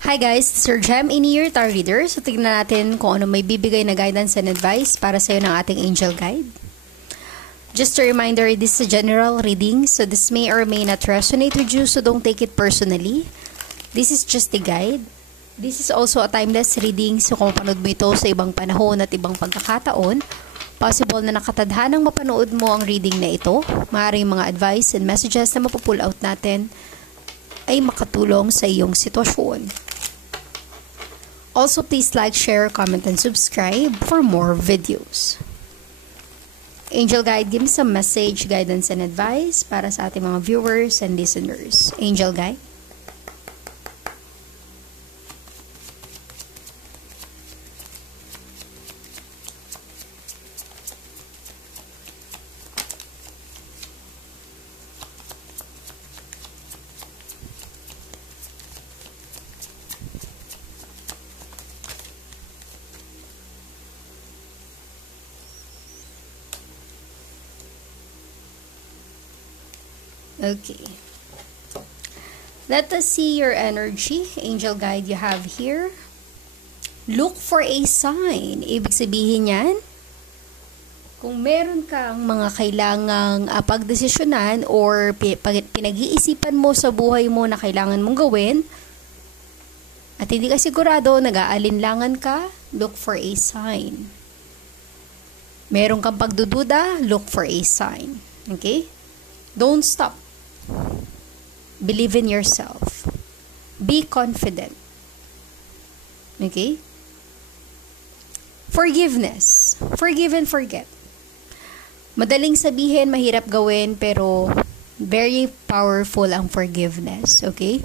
Hi guys, Sir Jem in here, Tarot Reader. So tignan natin kung ano may bibigay na guidance and advice para sa iyo ng ating angel guide. Just a reminder, this is a general reading, so this may or may not resonate with you, so don't take it personally. This is just a guide. This is also a timeless reading, so kung panood mo ito sa ibang panahon at ibang pagkakataon, possible na nakatadhanang mapanood mo ang reading na ito. Maaaring mga advice and messages na mapupull out natin ay makatulong sa iyong sitwasyon. Also, please like, share, comment, and subscribe for more videos. Angel Guide, give me some message, guidance, and advice para sa ating mga viewers and listeners. Angel Guide. Okay. Let us see your energy. Angel guide you have here. Look for a sign. Ibig sabihin yan, kung meron kang mga kailangang pagdesisyonan or pinag-iisipan mo sa buhay mo na kailangan mong gawin, at hindi ka sigurado, nag-aalinlangan ka, look for a sign. Meron kang pagdududa, look for a sign. Okay? Don't stop. Believe in yourself. Be confident. Okay? Forgiveness. Forgive and forget. Madaling sabihin, mahirap gawin, pero very powerful ang forgiveness. Okay?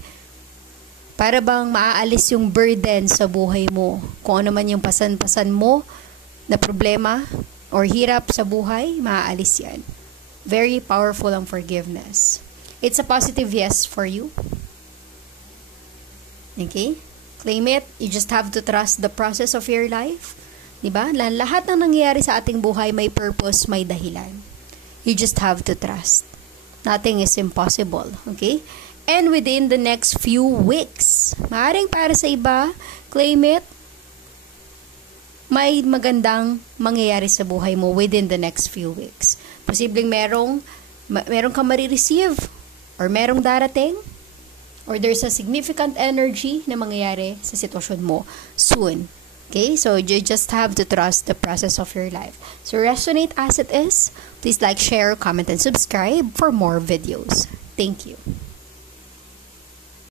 Para bang maaalis yung burden sa buhay mo. Kung ano man yung pasan-pasan mo na problema or hirap sa buhay, maaalis yan. Very powerful ang forgiveness. It's a positive yes for you. Okay? Claim it. You just have to trust the process of your life. Diba? Lahat ng nangyayari sa ating buhay may purpose, may dahilan. You just have to trust. Nothing is impossible. Okay? And within the next few weeks, maaaring para sa iba, claim it, may magandang mangyayari sa buhay mo within the next few weeks. Posibleng merong kang marireceive or merong darating or there's a significant energy na mangyayari sa sitwasyon mo soon. Okay? So, you just have to trust the process of your life. So, resonate as it is. Please like, share, comment, and subscribe for more videos. Thank you.